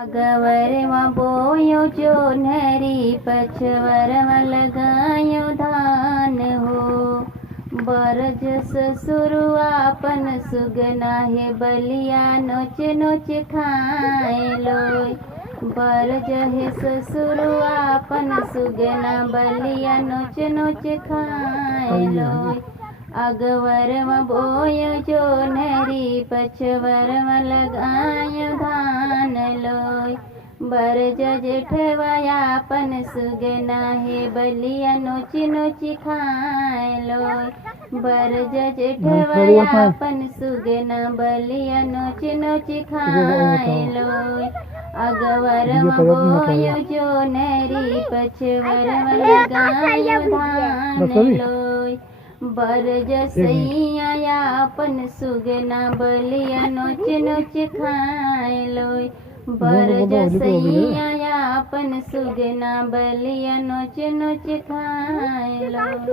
अगवर में बोयो जो नरी पछवर में लगायो धान हो। बरज ससुरुआपन सुगना है बलिया नोच नोच खाए लोय। बरज है ससुरुआपन सुगना बलिया नोच नोच खाए लोय। अगवर में बोयो जो नरी पछवर में लगायो धान लोय। बरज जेठवायापन सुगना है बलिया नोची नोची खाए लोय। बरज जेठवायापन सुगना बलिया नोची नोची खाए लोय। अगवर में बोयो जो नरी पछवर में लगायो धान लोय। बरज सैयापन सुगना बलिया नोच नोच खाए लोय। बरज सैयापन सुगना बलिया नोच नोच खाए लोय।